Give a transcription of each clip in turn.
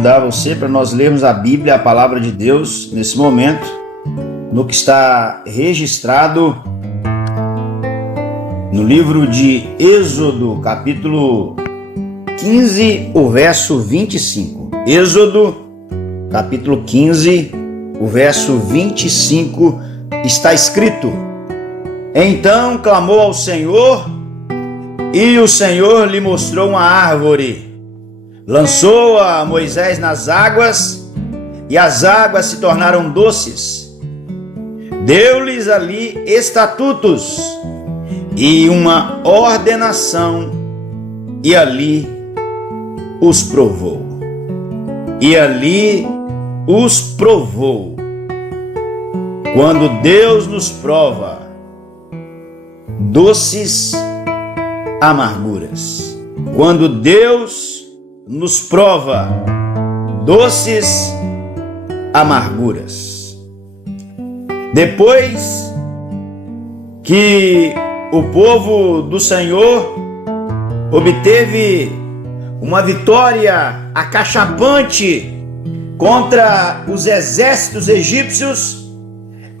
convidar você para nós lermos a Bíblia, a palavra de Deus, nesse momento, no que está registrado no livro de Êxodo, capítulo 15, o verso 25. Êxodo, capítulo 15, o verso 25, está escrito: Então clamou ao Senhor, e o Senhor lhe mostrou uma árvore. Lançou-a Moisés nas águas, e as águas se tornaram doces. Deu-lhes ali estatutos e uma ordenação, e ali os provou. E ali os provou. Quando Deus nos prova, doces amarguras. Quando Deus nos prova, doces amarguras. Depois que o povo do Senhor obteve uma vitória acachapante contra os exércitos egípcios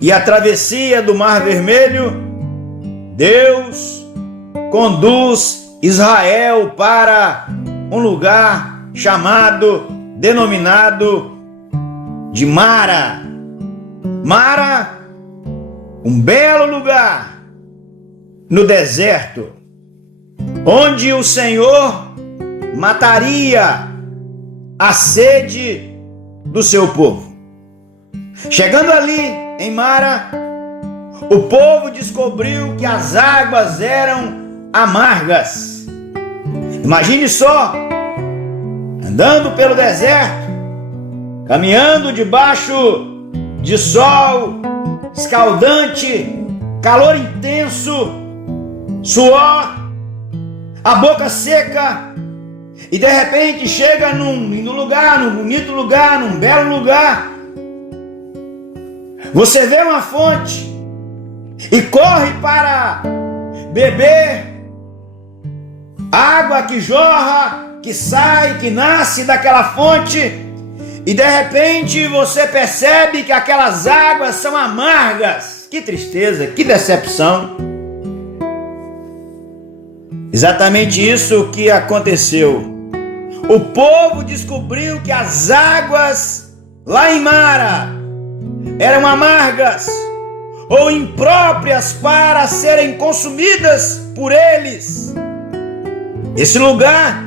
e a travessia do Mar Vermelho, Deus conduz Israel para um lugar denominado de Mara. Mara, um belo lugar no deserto, onde o Senhor mataria a sede do seu povo. Chegando ali em Mara, o povo descobriu que as águas eram amargas. Imagine só, andando pelo deserto, caminhando debaixo de sol escaldante, calor intenso, suor, a boca seca, e de repente chega num bonito lugar, num belo lugar. Você vê uma fonte e corre para beber água que jorra, que sai, que nasce daquela fonte, e de repente você percebe que aquelas águas são amargas. Que tristeza, que decepção. Exatamente isso que aconteceu. O povo descobriu que as águas lá em Mara eram amargas ou impróprias para serem consumidas por eles. Esse lugar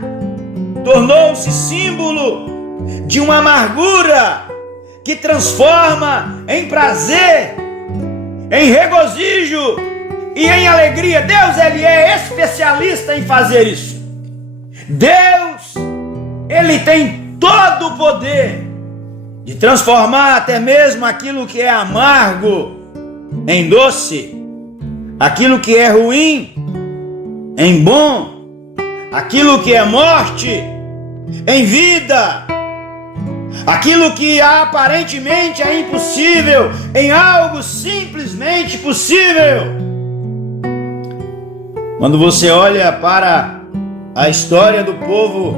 tornou-se símbolo de uma amargura que transforma em prazer, em regozijo e em alegria. Deus, Ele é especialista em fazer isso. Deus, Ele tem todo o poder de transformar até mesmo aquilo que é amargo em doce, aquilo que é ruim em bom, aquilo que é morte em vida, aquilo que aparentemente é impossível em algo simplesmente possível. Quando você olha para a história do povo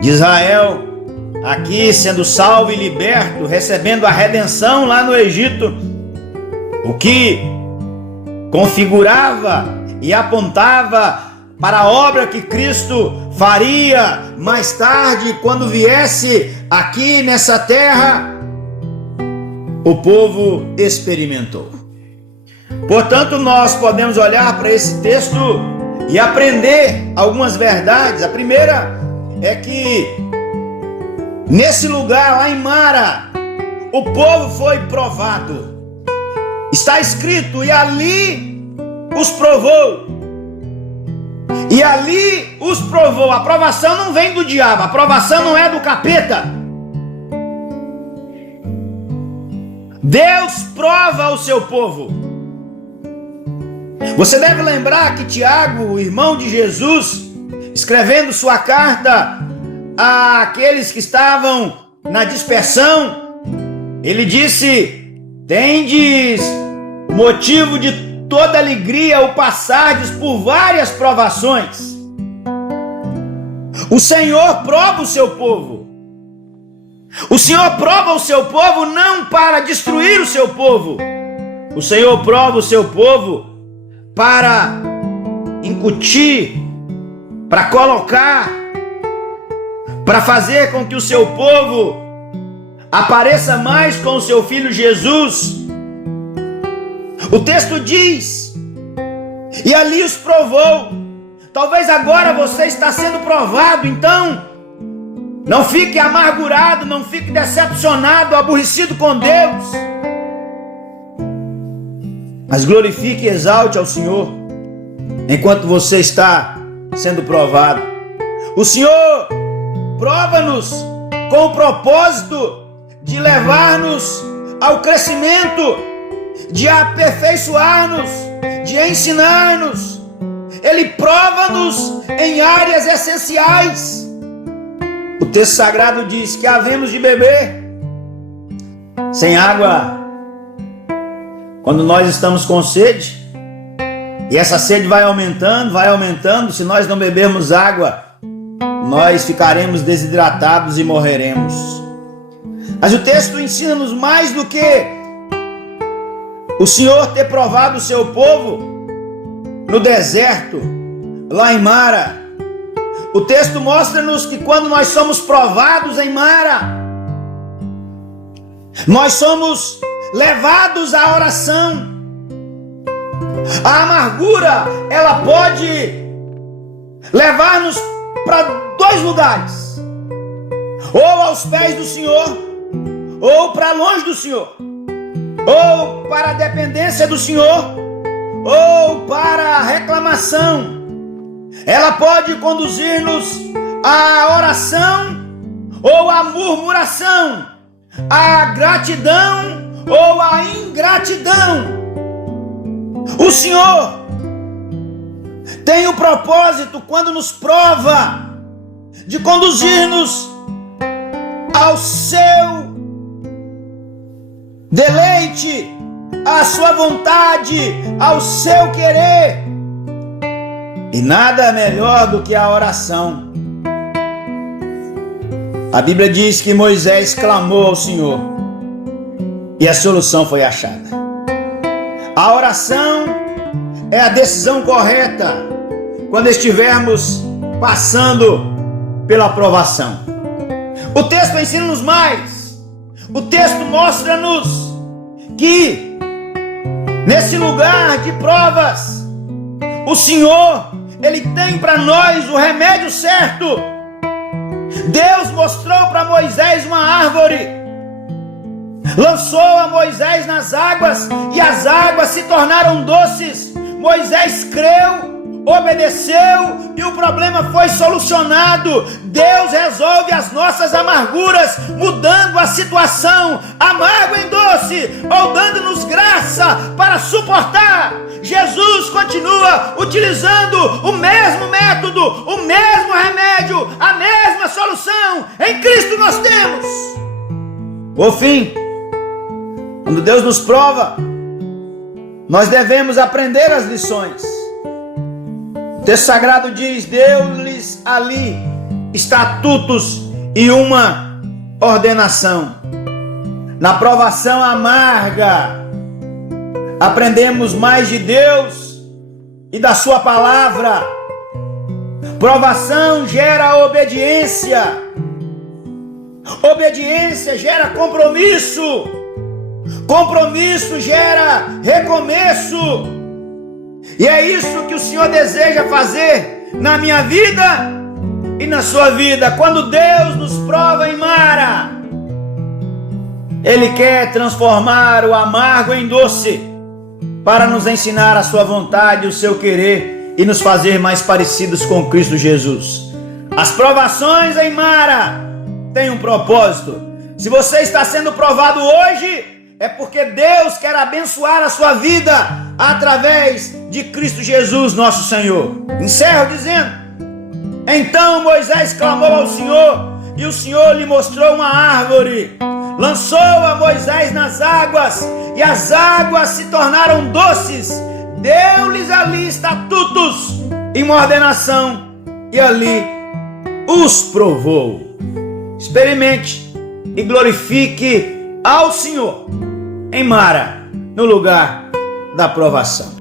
de Israel, aqui sendo salvo e liberto, recebendo a redenção lá no Egito, o que configurava e apontava para a obra que Cristo faria mais tarde, quando viesse aqui nessa terra, o povo experimentou. Portanto, nós podemos olhar para esse texto e aprender algumas verdades. A primeira é que nesse lugar lá em Mara, o povo foi provado. Está escrito: e ali os provou. E ali os provou. A aprovação não vem do diabo, a aprovação não é do capeta. Deus prova o seu povo. Você deve lembrar que Tiago, o irmão de Jesus, escrevendo sua carta àqueles que estavam na dispersão, ele disse: tendes motivo de toda alegria ao passardes por várias provações. O Senhor prova o seu povo. O Senhor prova o seu povo não para destruir o seu povo. O Senhor prova o seu povo para incutir, para colocar, para fazer com que o seu povo apareça mais com o seu filho Jesus. O texto diz: e ali os provou. Talvez agora você está sendo provado, então não fique amargurado, não fique decepcionado, aborrecido com Deus, mas glorifique e exalte ao Senhor enquanto você está sendo provado. O Senhor prova-nos com o propósito de levar-nos ao crescimento, de aperfeiçoar-nos, de ensinar-nos. Ele prova-nos em áreas essenciais. O texto sagrado diz que havemos de beber sem água quando nós estamos com sede, e essa sede vai aumentando. Se nós não bebermos água, nós ficaremos desidratados e morreremos. Mas o texto ensina-nos mais do que o Senhor ter provado o seu povo no deserto, lá em Mara. O texto mostra-nos que quando nós somos provados em Mara, nós somos levados à oração. A amargura, ela pode levar-nos para dois lugares: ou aos pés do Senhor, ou para longe do Senhor, ou para a dependência do Senhor, ou para a reclamação. Ela pode conduzir-nos à oração ou à murmuração, à gratidão ou à ingratidão. O Senhor tem o propósito, quando nos prova, de conduzir-nos ao seu deleite, à sua vontade, ao seu querer. E nada melhor do que a oração. A Bíblia diz que Moisés clamou ao Senhor e a solução foi achada. A oração é a decisão correta quando estivermos passando pela provação. O texto ensina-nos mais. O texto mostra-nos que nesse lugar de provas, o Senhor, Ele tem para nós o remédio certo. Deus mostrou para Moisés uma árvore, lançou a Moisés nas águas e as águas se tornaram doces. Moisés creu, obedeceu e o problema foi solucionado. Deus resolve as nossas amarguras, mudando a situação amargo em doce, ou dando-nos graça para suportar. Jesus continua utilizando o mesmo método, o mesmo remédio, a mesma solução. Em Cristo nós temos. Por fim, quando Deus nos prova, nós devemos aprender as lições. O texto sagrado diz: deu-lhes ali estatutos e uma ordenação. Na provação amarga, aprendemos mais de Deus e da sua palavra. Provação gera obediência. Obediência gera compromisso. Compromisso gera recomeço. E é isso que o Senhor deseja fazer na minha vida e na sua vida. Quando Deus nos prova em Mara, Ele quer transformar o amargo em doce, para nos ensinar a sua vontade, o seu querer e nos fazer mais parecidos com Cristo Jesus. As provações em Mara têm um propósito. Se você está sendo provado hoje, é porque Deus quer abençoar a sua vida através de Cristo Jesus, nosso Senhor. Encerro dizendo: então Moisés clamou ao Senhor e o Senhor lhe mostrou uma árvore. Lançou a Moisés nas águas e as águas se tornaram doces. Deu-lhes ali estatutos e uma ordenação e ali os provou. Experimente e glorifique ao Senhor em Mara, no lugar da provação.